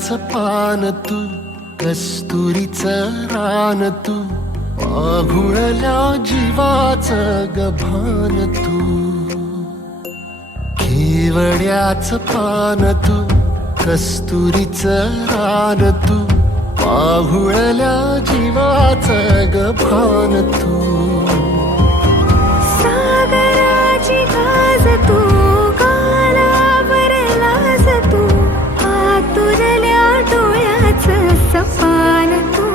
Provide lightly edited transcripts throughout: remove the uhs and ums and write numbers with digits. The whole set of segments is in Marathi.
केवड्याचं पान तू, कस्तुरीचं रान तू, पाघुळल्या जीवाचं गभान तू. केवड्याचं पान तू, कस्तुरीचं रान तू, पाघुळल्या जीवाचं गभान तू. सागराची गाज तू, कालावर लाज तू, आतुरल्या डोळ्याचं सपान तू.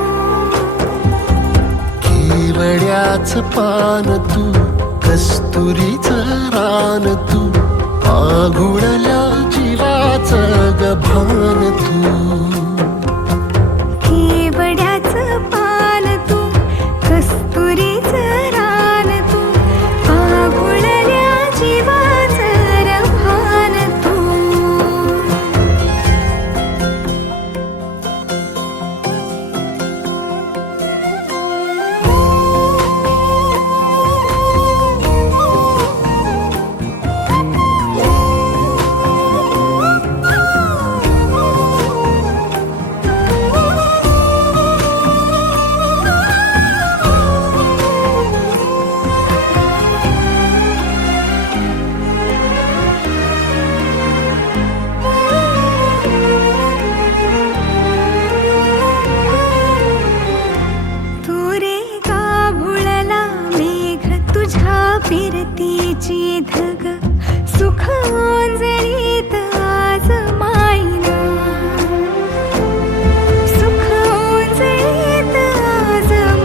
केवड्याचं पान तू, कस्तुरीचं रान तू, पाघुळल्या जीवाचं गभान तू. केवड्याचं पान तू, कस्तुरीचं रान तू, पाघुळल्या जीवाचं रभान तू. फिरतीची धग